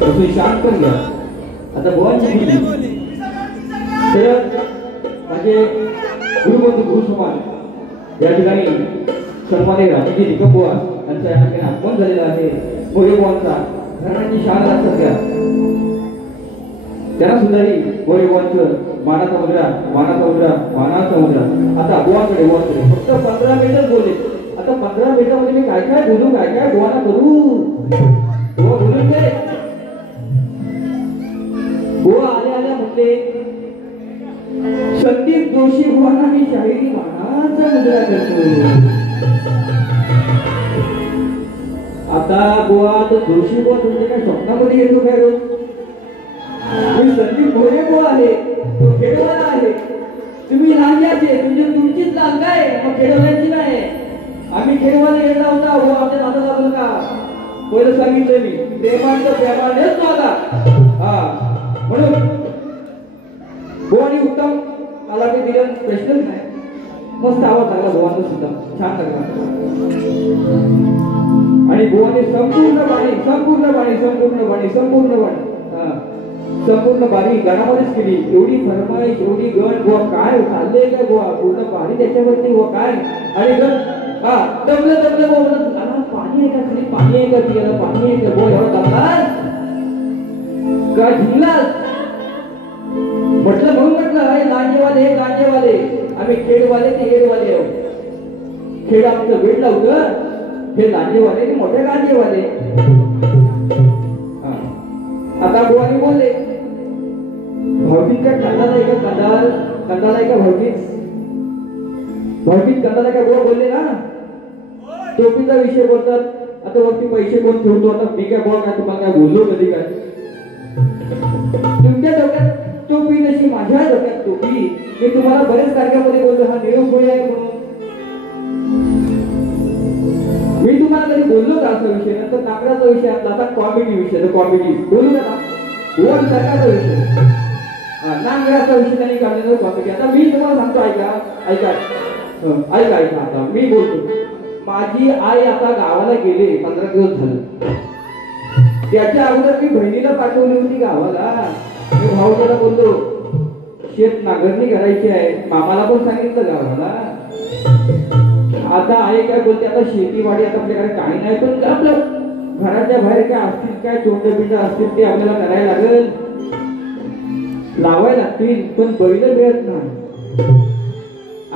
बसून शांत पण घ्या. आता बुवांची तर माझे गुरुबंधू गुरुसमान या ठिकाणी सन्माननीय रामजी निकम बुवा यांचा या ठिकाणी आगमन झालेला आहे. मोरे बुवांचा घराण्याची शान लक्षात घ्या. त्यांना सुद्धाही मोरे बुवांचं मानाचा मुद्रा मानाचा मुद्रा मानाचा मुद्रा. आता बुवाकडे फक्त 15 मिनिटच बोलले. आता 15 मिनिटामध्ये मी काय काय बोलू काय काय बुवाला करू. बुवा बोलून दे. बुवा आले आल्या म्हटले संदीप जोशी बुवांना मी शाहिरी मानाचा मुद्रा करतो. आता बुवा तो जोशी बुवा तुमच्या काय स्वप्नामध्ये येतो काय रोज. मी संदीप मोरे बुवा आहे. तो खेडवाला आहे. तुम्ही लांग्याचे तुमचीच लांग आहे मग खेडवाल्यांची नाही. आम्ही खेडवाला येणार होता बुवा आमच्या नातं लागलं का. पहिलं सांगितलं मी प्रेमाचं प्रेमानेच लागा. हा म्हणून बुवानी उत्तम मला काही दिलं प्रश्नच नाही. मस्त आवाज लागला बुवांचा सुद्धा छान लागला. आणि बुवाने संपूर्ण बाणी गणामध्येच केली. एवढी फरमाईश एवढी गण बुवा काय चालले काय बुवा पूर्ण बाणी त्याच्यावरती बुवा काय. आणि गण हा दमलं बुवा पाणी आहे का खाली पाणी आहे का पियाला पाणी आहे का बुवा एवढा दमलास का झिंगलास म्हटलं. म्हणून म्हटलं अरे लांजेवाले आम्ही खेडवाले ते हेडवाले आहोत. खेड आमचं वेळ लावलं हे लांजेवाले ते मोठे लांजेवाले. आता बुवानी बोलले भावकीत काय कंदाला आहे का भावकीत कंदाला काय बुवा बोलले ना. टोपीचा विषय बोलतात. आता वरती पैसे कोण ठेवतो. आता मी काय बुवा काय तुम्हाला काय बोललो कधी काय. तुमच्या डोक्यात टोपी नशी माझ्या डोक्यात टोपी. मी तुम्हाला बरेच कार्यक्रमामध्ये बोलतो हा निरोप होय आहे म्हणून. मी तुम्हाला कधी बोललो का असा विषय. नंतर नागराचा विषय आपला आता कॉमेडी विषय. कॉमेडी बोलू नका. वन सरकारचा विषय नागराचा विषय त्यांनी काढलेला कॉमेडी. आता मी तुम्हाला सांगतो ऐका आता मी बोलतो. माझी आई आता गावाला गेले 15 दिवस झाले. त्याच्या अगोदर मी बहिणीला पाठवली होती गावाला. मी भाऊला बोललो शेत नांगरणी करायची आहे. मामाला पण सांगितलं गावाला. आता आई काय बोलते आता शेतीवाडी आता आपल्याकडे काही नाही पण आपल्या घराच्या बाहेर काय असतील काय चोंड असतील ते आपल्याला करायला लागेल लावायला लागतील पण बैल मिळत नाही.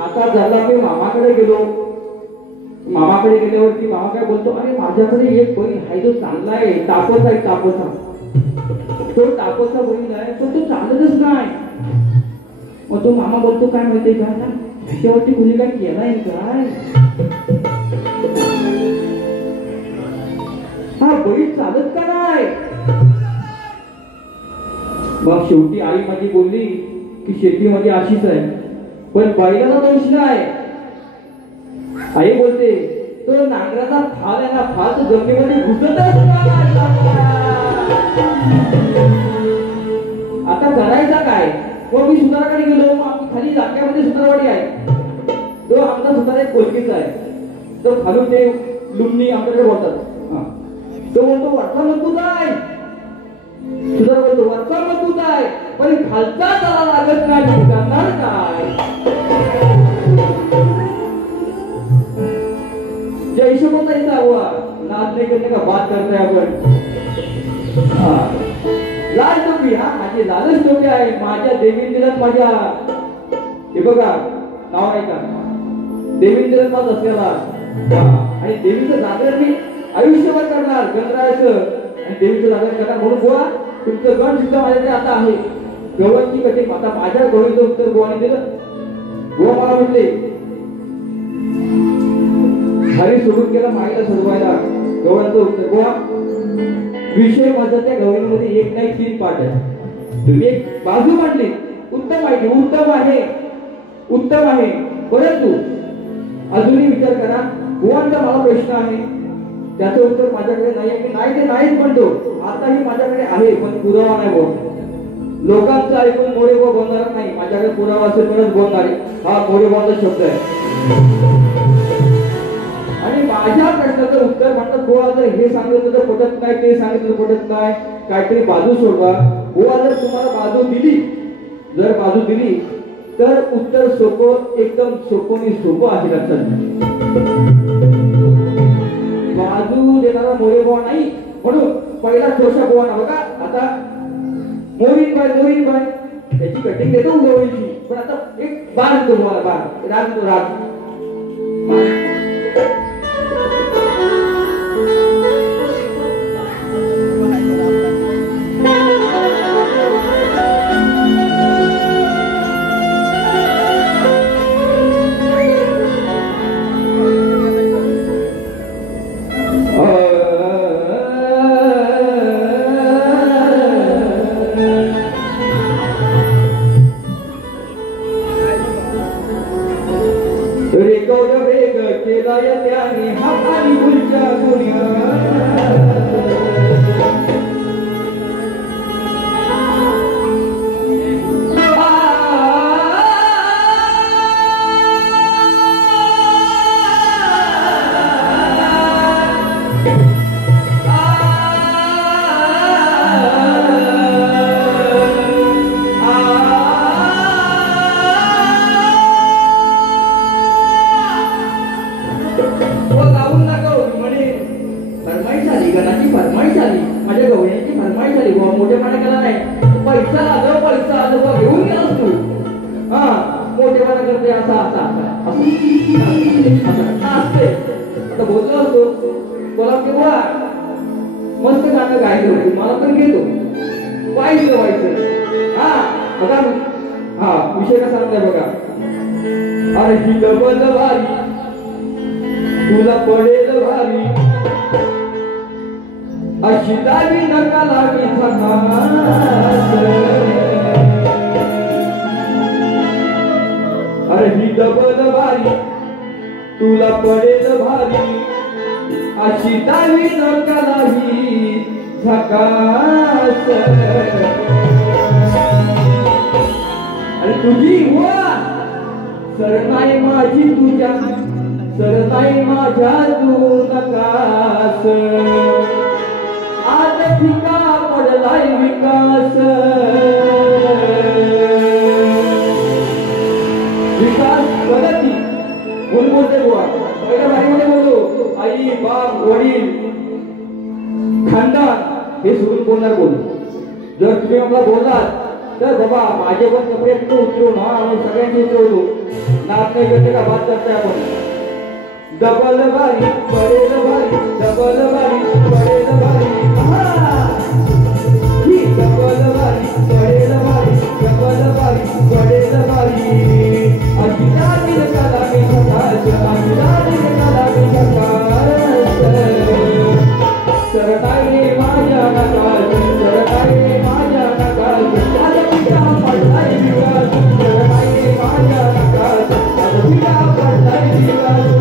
आता झाला मी मामाकडे गेलो. मामाकडे गेल्यावरती मामा काय बोलतो अरे माझ्याकडे एक बैल आहे जो चांगला आहे तापसा. तो तापसा बैल आहे पण तो चालतच नाही. मग तो मामा बोलतो काय माहितीये का ह्याच्यावरती कुणी काय केलाय काय. हा बैल चालत का नाही. मग शेवटी आई माझी बोलली की शेतीमध्ये अशीच आहे पण बैलाला दोष नाही. आई बोलते तो नांगराचा फाल आहे ना फाल तो जमिनीमध्ये घुसतच आता करायचा काय. मग मी सुताराकडे गेलो. खाली जाग्यामध्ये सुतारवाडी आहे. तो आमचा सुतार एक कोलकीचा आहे. तो खालून ते लुमणी आमच्याकडे बोलतात. तो बोलतो वरचा मजबूत आहे. सुतार बोलतो वरचा मजबूत आहे पण खालचा त्याला लागत नाही करणार काय. ज्या हिशोबात जायचा हवा नाद नाही करणे का बात करताय आपण. लाल टोपी हा माझी लालच टोपी आहे. माझ्या देवींद्रात माझ्या हे बघा नाव नाही का देवींद्रात माझ असलेला आणि देवीचं जागर मी आयुष्यभर करणार गणरायाचं आणि देवीचं जागर करणार. म्हणून बुवा तुमचं गण सुद्धा माझ्याकडे आता आहे. गव्हाची कधी आता माझ्या गवळीचं उत्तर बुवाने दिलं. बुवा मला म्हटले हरी सोडून गेला माईला सोडवायला. गवळाचं उत्तर बुवा विषय माझा त्या गवळीमध्ये 1 नाही 3 पाठ आहे. तुम्ही एक बाजू मांडली उत्तम आहे परंतु अजूनही विचार करा. बुवांचा मला प्रश्न आहे त्याचं उत्तर माझ्याकडे नाही आहे की नाही ते नाहीच म्हणतो. आताही माझ्याकडे आहे पण पुरावा नाही बुवा. लोकांचं ऐकून मोरे बुवा बोलणार नाही. माझ्याकडे पुरावा असेल तरच बोलणार. हा मोरे बुवाचा शब्द आहे. आणि माझ्या प्रश्नाचं उत्तर म्हणतात बुवा जर हे सांगितलं तर पटत नाही, ते सांगितलं पटत नाही, काहीतरी बाजू सोडवा. बुवा जर तुम्हाला बाजू दिली, जर बाजू दिली तर उत्तर सोपं, एकदम सोपं आणि सोपं आहे. लक्षात बाजू देणारा मोरे बुवा नाही, म्हणून पहिला ठोसा बुवा ना बघा. आता मोरीन बाय त्याची कटिंग देतो उगवळीची, पण आता एक बाण तुम्हाला बाण राग मस्त गाणं गायलं होतं, मला पण घेतो व्हायचं. हा बघा, हा विषय कसा सांगताय बघा. अरे ही डबल भारी तुला पडेल भारी, अशी दावी नका लावी अरे ही डबल भारी तुला पडेल भारी, अशी दावी नका लावी झकास. अरे तुझी हुआ सरनाई माझी तुझ्या, सरनाई माझ्या तू नकास. आज फिका पडलाय विकास, विकास प्रगती बोलते बुवा. पहिल्या बारीमध्ये बोलतो आई बाप वडील खानदान हे सोडून बोलणार बोल. जर तुम्ही मला बोललात तर बाबा माझे पण कपडे उतरून हा आम्ही सगळ्यांनी उतरवतो. नाच नाही करते का बात करताय आपण. डबल बारी पडेल भारी, डबल बारी पडेल भारी, ही डबल बारी पडेल भारी, डबल बारी पडेल भारी. अजिला दिल कला मी सकाश, अजिला दिल कला मी सकाश. सरताई माझ्या नकाश, सरताई माझ्या नकाश, अजिला पडलाय विकास. सरताई माझ्या नकाश, अजिला पडलाय विकास.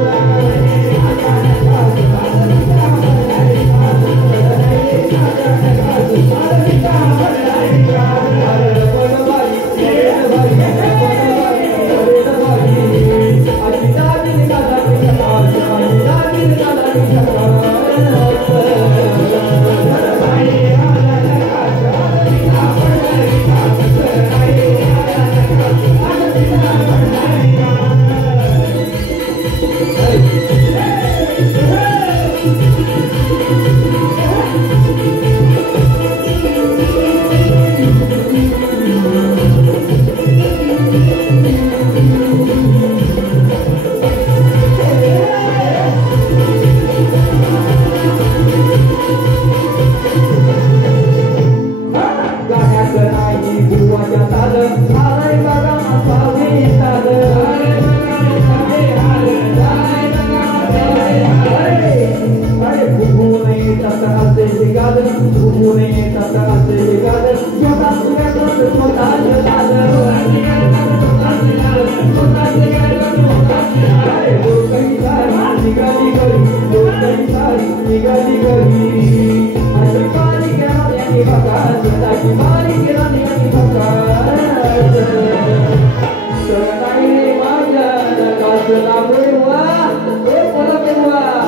Boa!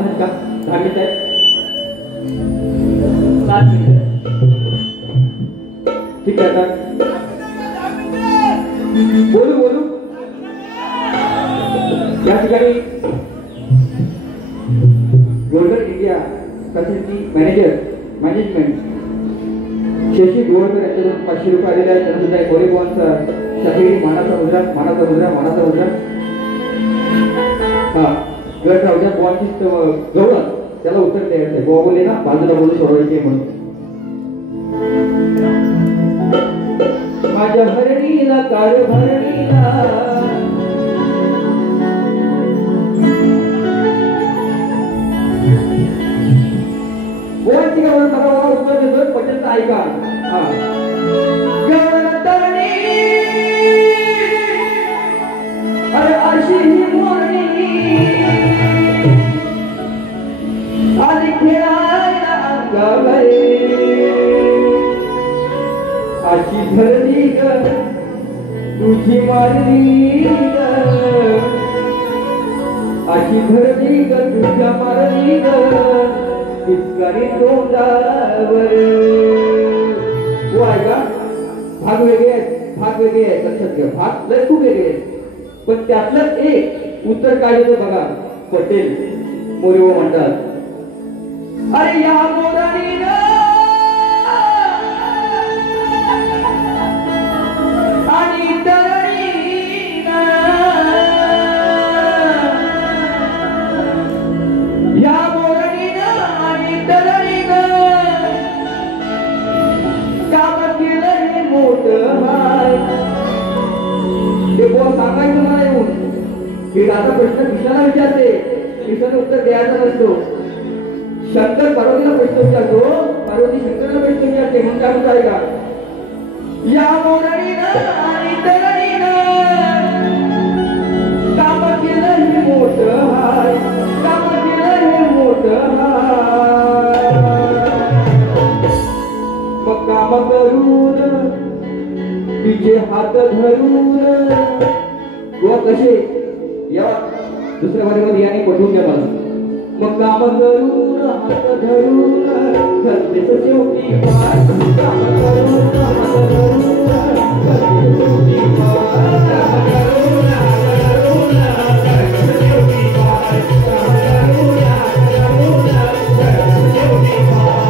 नाहीत का? 10 मिनिटं आहेत. 7 मिनिटं. ठीक आहे आता बोलू बोलू. या ठिकाणी golden India consultancy management Shashi Govalkar यांच्याकडून 500 रुपये आलेले आहेत. त्यानंतर एक गोरेगावचा शाहिरी मानाचा मुद्रा. हा गट राहूया बॉलची गवळण त्याला उत्तर द्यायचं आहे. गोवा बोले ना बाजूला बोलू सोडवायचे म्हणून. माझ्या भरणीला कार भरणीला गोवाची गवळण मला उत्तर देतोय. पटेलचं ऐका. हा गवळण तरणी अरे अशी ही मोरणी आली खेळायला अंगावरे अशी भरली ग तुझी मारली ग अशी भरली ग तुझ्या मारली ग पिचकारी तोंडावर. हो ऐका भाग वेगळे आहेत लक्षात घ्या. भाग लय खूप वेगळे आहेत पण त्यातलं एक उत्तर काय येतं बघा. पटेल मोरे म्हणतात अरे या मोरानीनं आणि तरणीनं या मोरानीनं आणि तरणीनं काम केलं हे मोठं हाय. ते बोल सांगायचं मला येऊन की आता प्रश्न कृष्णाला विचारते. कृष्णाने उत्तर द्यायचं नसतो. शंकर पार्वतीला प्रश्न विचारतो. पार्वती शंकराला प्रश्न विचारते. मग काय म्हणतो आहे का. या मोरणीनं आणि तरणीनं काम केलं हे मोठं हाय. काम केलं हे मोठं हाय. मग काम करून तिचे हात धरून व कसे या दुसऱ्या बारीमध्ये याने पटवून घ्या मला. मग काम करून हात धरून घरतेच शेवटी पाय. काम करून हात धरून घरतेच शेवटी पाय. काम करून हात धरून घरतेच शेवटी पाय. काम करून हात धरून घरतेच शेवटी पाय.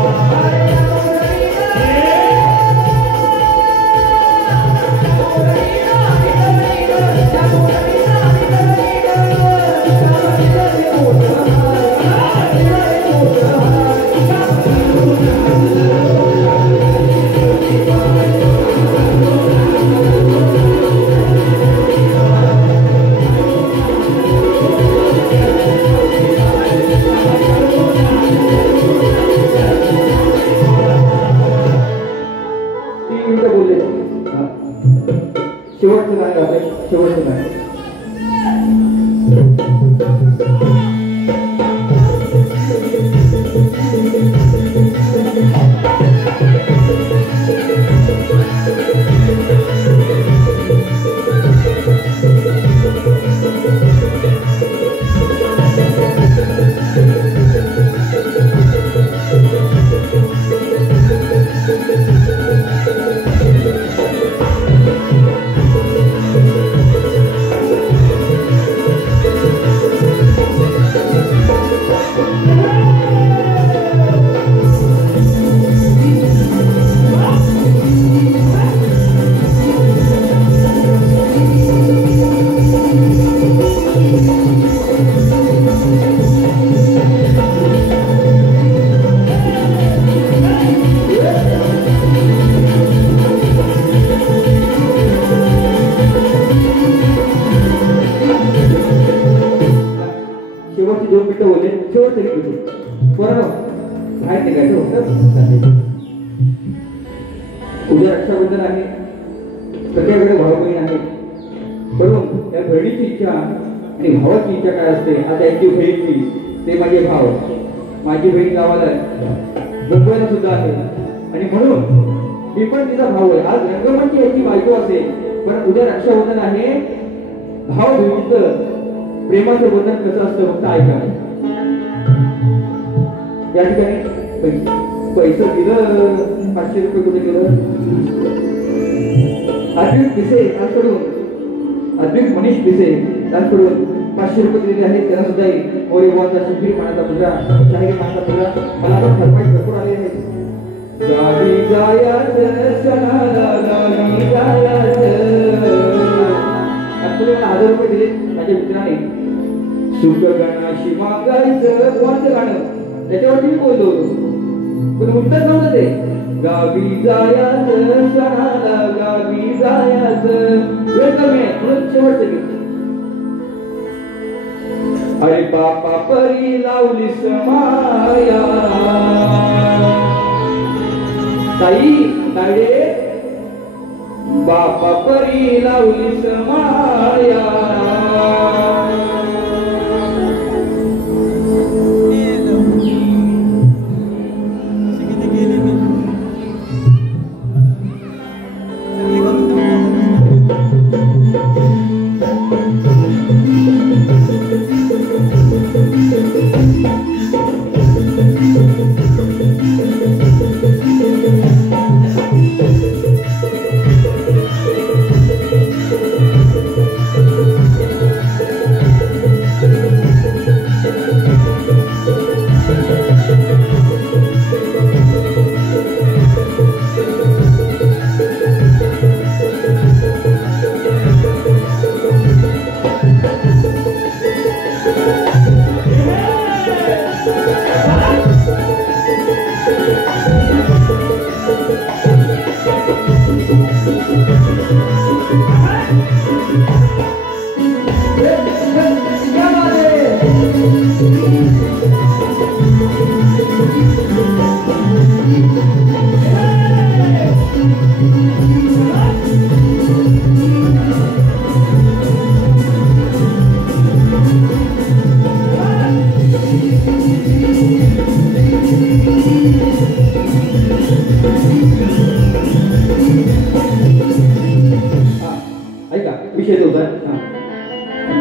शेवटचं गाणं आहे. शेवटचं गाणं उद्या रक्षाबंधन आहे. प्रत्येकाकडे भाऊ बहीण आहे. बरोबर या बहिणीची इच्छा आणि भावाची इच्छा काय असते. आता यांची बहिणीची ते माझे भाव. माझी बहीण गावाला मुंबईला सुद्धा आहे आणि म्हणून मी पण तिचा भाऊ आहे. आज रंगमंची याची बायको असेल पण उद्या रक्षाबंधन आहे. भाव बहिणीचं प्रेमाचं बंधन कसं असतं फक्त ऐका. या ठिकाणी पैसे दिलं, 500 रुपये कुठे गेलं? अद्विक पिसे यांकडून, अद्विक मनीष पिसे यांकडून 500 रुपये दिलेले आहेत. त्यांना सुद्धा मोरे बुवांचा शिबिर मानाचा मुलगा, शाहीर मानाचा मुलगा मला पण फरमाईश भरपूर आले आहेत. गावी जायाचं सणाला, गावी जायाचं. आपल्याला 1000 रुपये दिले माझ्या मित्राने. सुख गणाशी मागायचं कोणतं गाणं त्याच्यावरती मी बोललो होतो, पण उत्तर नव्हतं ते. गावी जायाचं सणाला, गावी जायाचं. वेळ कमी आहे म्हणून शेवटचं गीत. अरे बापा परी लावली समाया, ताई ताईडे बापा परी लावली समाया.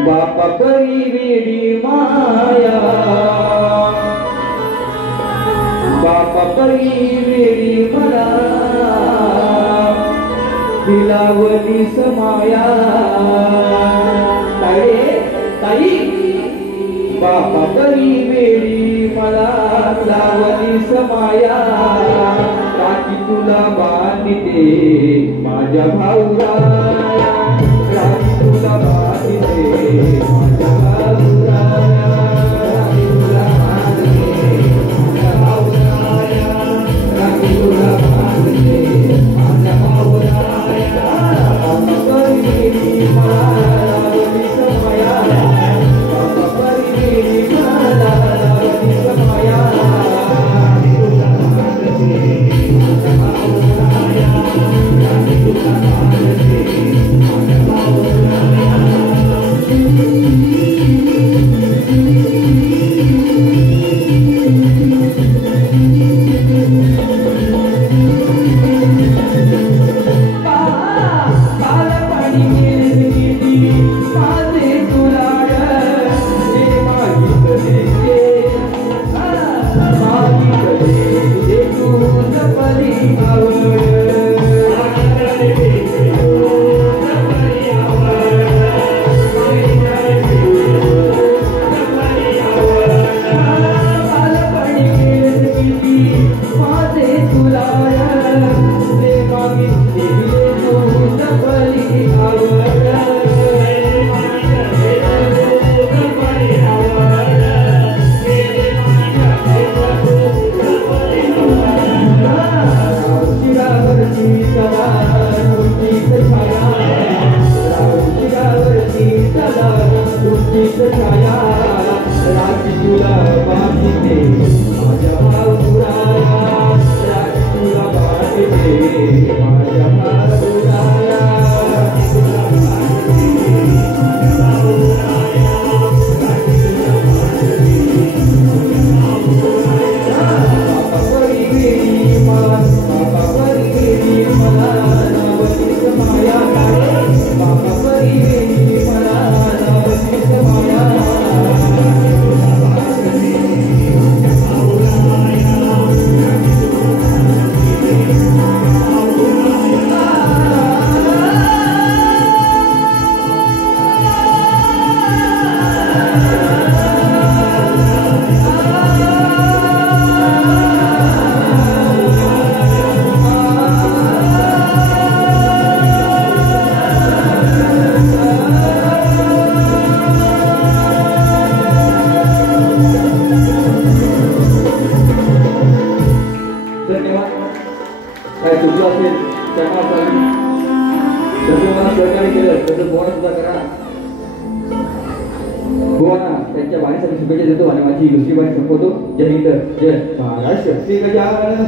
बापा परी वेडी माया, बापा परी वेडी मला, दिलावली समाया. ताई बापा परी वेडी मला, दिलावली समाया. राखी तुला बांधते माझ्या भाऊराया, राखी तुला बांधते माझ्या भाऊराया, राखी तुला बांधते माझ्या भाऊराया, राखी तुला बांधते माझ्या भाऊराया. बापा परी वेडी मला, लावली समाया, बापा परी वेडी मला, लावली समाया. राखी तुला बांधते माझ्या भाऊराया, राखी तुला बांधते माझ्या भाऊराया. चुकलं असेल क्षमा असावी. जसं मला सहकार्य केलं तसं बुवाना सुद्धा करा. बुवाना त्यांच्या वाणीसाठी शुभेच्छा देतो आणि माझी दुसरी वाणी संपवतो. जय हिंद, जय महाराष्ट्र. श्री गजानन.